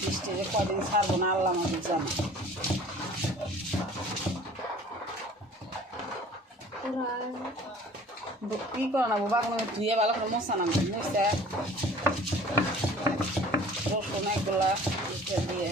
বৃষ্টি যে কদিন ছাড়বো না, আল্লাহ আমাদের জানা। কি করে না বাবা, কোনো ধুয়ে ভালো করে মশা না মশা রসুন এগুলা দিয়ে।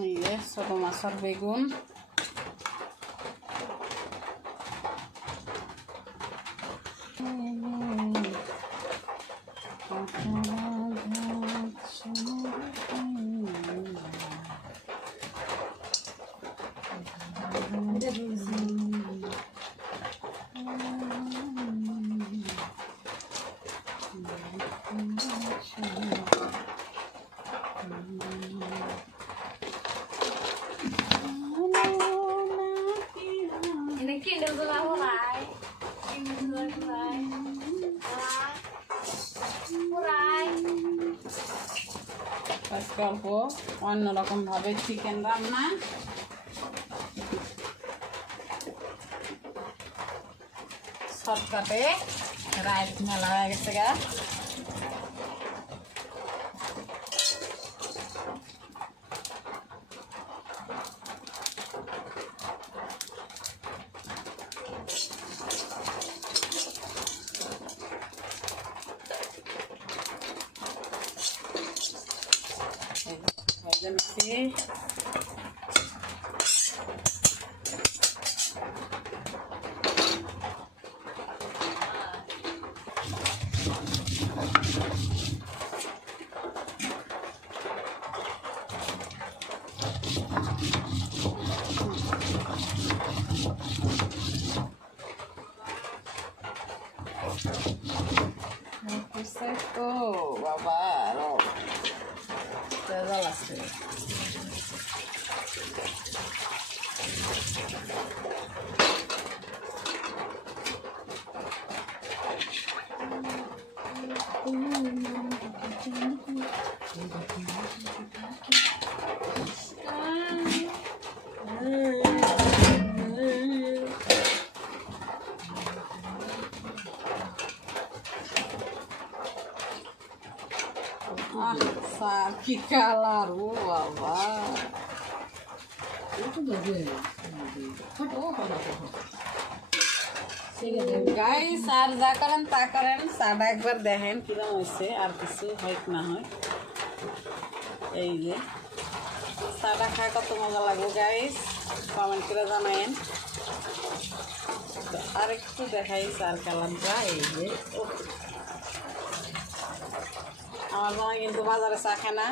এই যে ছোটো মাছের বেগুন অল্প অন্যরকমভাবে চিকেন রান্না। শর্টকাটে রাইস মেলা হয়ে গেছে গা। já mixei. Certo, avaro. বাবা আরও তেজাল আছে আচ্ছা কি কালার ও বাবা গাইস আর যা করেন তা করেন চাটা একবার দেখেন কিরম হয়েছে আর কিছু হয় না হয় এই যে চাটা খায় কত মজা লাগবে গাইস কমেন্ট করে জানায়েন আর একটু দেখাই চার কালারটা এই যে উফ। আমার মনে কিন্তু বাজারে চা খায় না।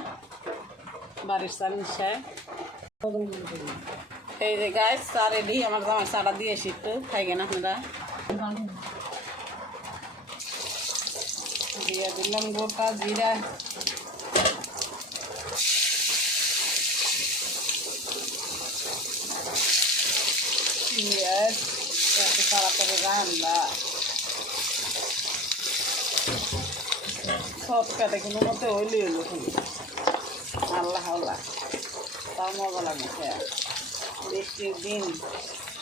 বাড়ির চা মিশায় এই যে গাছ চা রেডি আমার জামাই চাটা দিয়েছি একটু, খাইগেন আপনারা। দিয়ে দিলাম গোটা জিরা। পেঁয়াজ তাড়াতাড়ি রান্না। সব কাটে কোনো মতে হইলে হইল খালি আল্লাহ আল্লাহ। তাও মজা লাগে হ্যাঁ বৃষ্টির দিন,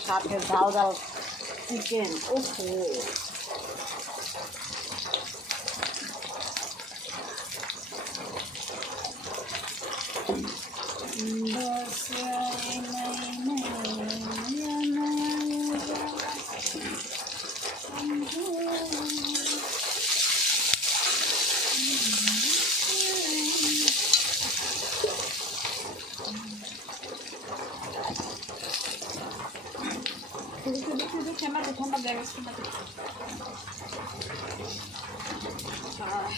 সাথে ঝাল ঝাল চিকেন ওফো Mm-hmm. ঠান্ডা দে, ঠান্ডা ঠান্ডা দে। আহ।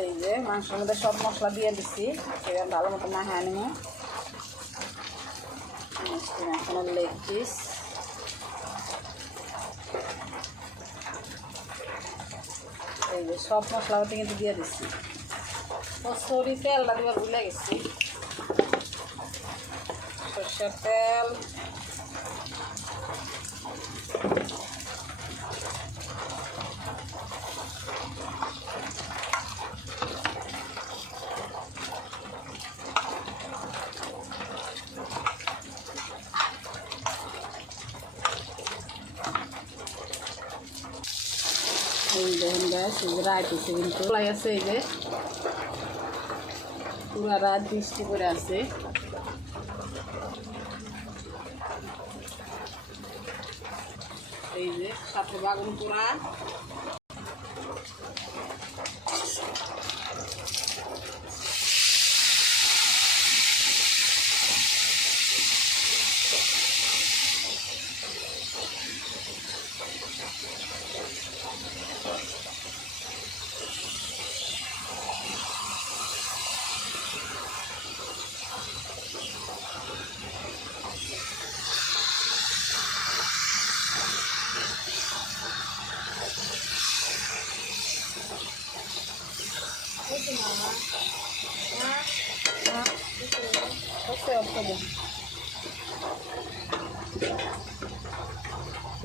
এই যে মাংসের মধ্যে সব মশলা দিয়ে দিচ্ছি এবার ভালো মতো মাখায় নেব মিষ্টি মাখানোর লেগ পিস এই যে সব মশলা ওতে কিন্তু দিয়ে দিচ্ছি। সরি তেলটা দিবার ভুলে গেছি। সর্ষের তেল এই দেখুন গ্যাস এই যে রাত কলাই আছে এই যে। পুরা রাত আছে। এই যে সাথে বাগুন পোড়া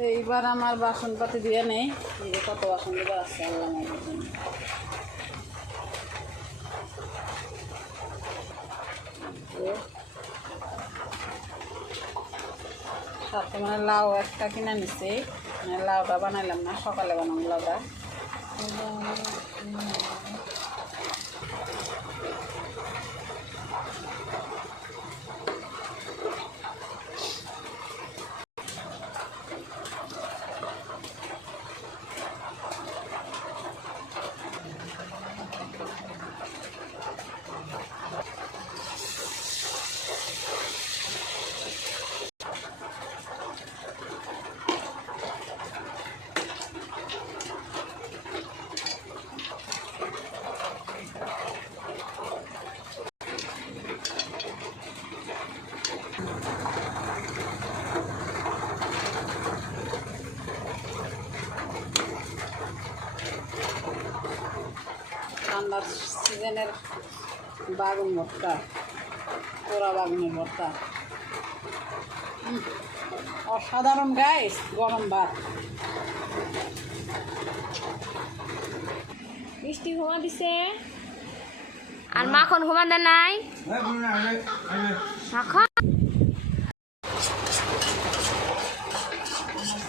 এইবার আমার বাসনপাতি দিয়ে নেই কত বাসন। এই যে। সাথে মানে লাউ একটা কিনে নিছি মানে লাউটা বানাইলাম না, সকালে বানাম লাউটা ঠান্ডার সিজনের বাগুন ভর্তা পোড়া বাগুনের ভর্তা। অসাধারণ গাইস গরম ভাত। মিষ্টি ঘুমা দিছে। আর মাখন ঘুমা দেয় নাই? মাখন?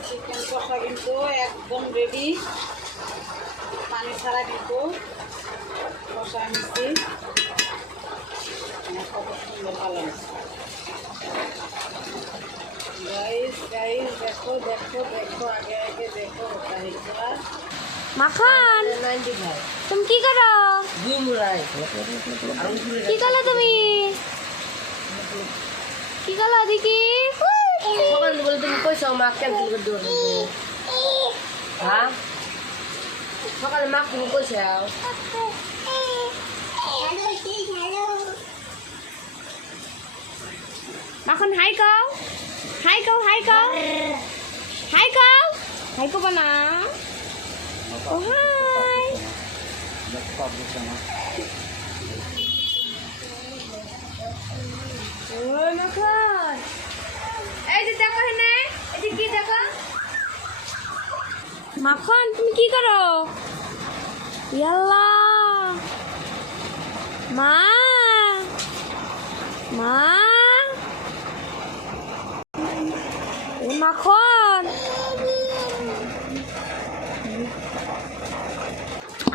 চিকেন কষা কিন্তু একদম রেডি পানি ছাড়া কিন্তু কষা মিষ্টি আমার কত সুন্দর ভালো গাইস গাইস দেখো দেখো দেখো আগে আগে দেখো গাইসরা মাখন তুমি কি করো কি করো তুমি কি করো দেখি সকাল বলে তুমি কইছো মা ক্যান্সেল করে দেবো হ্যাঁ সকালে মা তুমি কইছো মাখন হাই কও। হাই কও হাই কও। হাই কও। হাই কও বানা। ও হাই। ও মাখন এই যে দেখো হেনে, এই যে কি দেখো? মাখন, তুমি কি করো? ইয়াল্লা। মা। মা এই মাখন।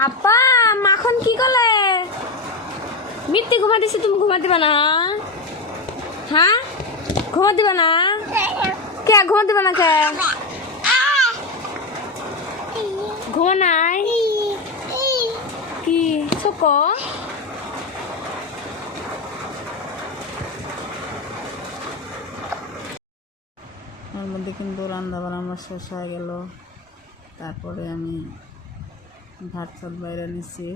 আপা, মাখন কি করলে মিথ্যে ঘুমা দিছে, তুমি ঘুমা দিবা না? হ্যাঁ? ঘুমা দিবা না? কে ঘুমা দিবা না কে? ঘুমা নাই? কি? চোকো এর মধ্যে কিন্তু রান্না বান্না আমার শেষ হয়ে গেল। তারপরে আমি ভাত সাত বাইরে নিচ্ছি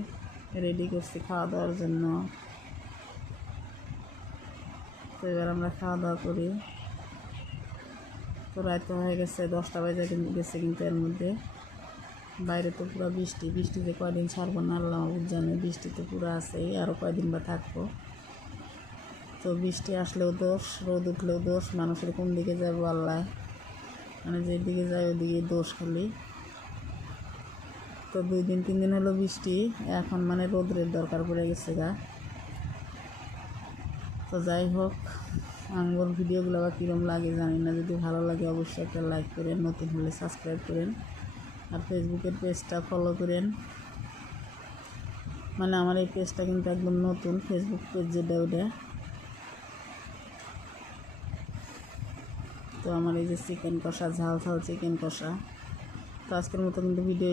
রেডি করছি খাওয়া দাওয়ার জন্য। তো এবার আমরা খাওয়া দাওয়া করি। তো রাত হয়ে গেছে, দশটা বাজে কিন্তু গেছে কিন্তু এর মধ্যে। বাইরে তো পুরো বৃষ্টি, বৃষ্টিতে কয়দিন ছাড়বো না, আল্লাহ জানে বৃষ্টি তো পুরো আছেই আরও কয়দিন বা থাকব। তো বৃষ্টি আসলেও দোষ, রোদ উঠলেও দোষ, মানুষের কোন দিকে যাব আল্লাহ? মানে যেদিকে যায় ওদিকে দোষ খালি। তো দুই দিন, তিন দিন হলো বৃষ্টি, এখন মানে রোদ্রের দরকার পড়ে গেছে গা। তো যাই হোক আমার ভিডিওগুলো আবার কীরকম লাগে জানি না, যদি ভালো লাগে অবশ্যই একটা লাইক করেন, নতুন হলে সাবস্ক্রাইব করেন, আর ফেসবুকের পেজটা ফলো করেন। মানে আমার এই পেজটা কিন্তু একদম নতুন ফেসবুক পেজ যেটা ওটা তো আমার এই যে চিকেন কষা, ঝাল ঝাল চিকেন কষা। তো আজকের মতো কিন্তু ভিডিও